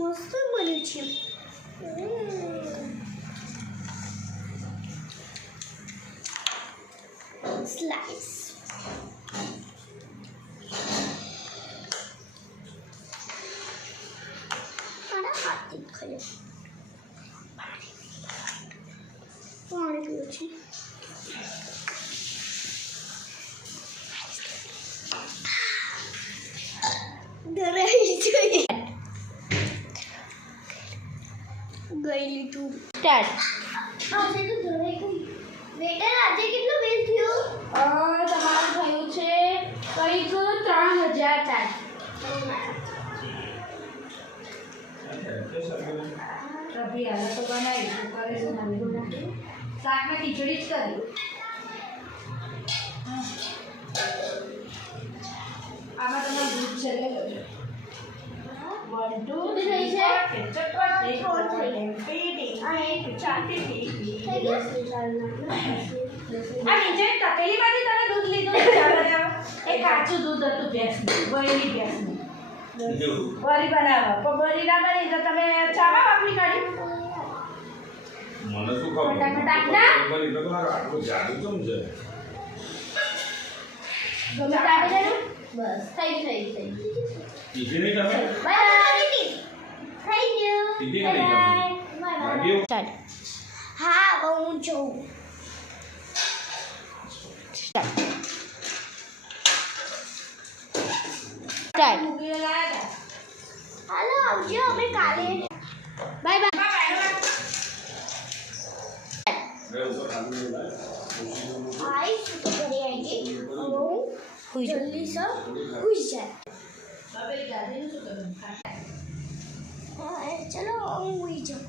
મસ્ત બન્યું છે. સ્લાઇસ મારા હાથથી ખાયો પાણી પીવું છે. ડરાઈ જોઈએ ગયેલી તું સ્ટાર્ટ. આજે તો ડરાઈ ગઈ. બેટા આજે કેટલો બિલ થયું? તમારું થયું છે કંઈક 3000 રબી હાલ તો બનાવી કરે છે શાકમાં ખીચડી જ કરી. આમાં તમારું દૂધ છે લઈ લો. 1 2 3 આ નીચે તપેલીમાંથી તમે દૂધ લીધું એ કાચું દૂધ હતું ભેંસનું, વહેલી ભેંસનું. વરી બનાવો પણ વરી ના બની તો તમે ચામાં વાપરી કાઢી. મને શું ખબર ફટાફટ ના બની તો મારો આટલો જાદુ કેમ છે? ગમે આપી દેજો. બસ થઈ ગયું. ટીવી નહીં તમે બાય થેન્ક યુ. ટીવી નહીં તમે લાગ્યો સ્ટાર્ટ. હા હું જોઉં. સ્ટાર્ટ. મૂકીને લાયા હાલો આવજો અમે કાલે. Bye bye. હતા. આઈ શું તો ઘરે આવી ગઈ. હું જલ્દી સર હુઈ જાય. તપેલી કાઢીને શું કરવાનું? હા ચલો હું હુઈ જાઉં.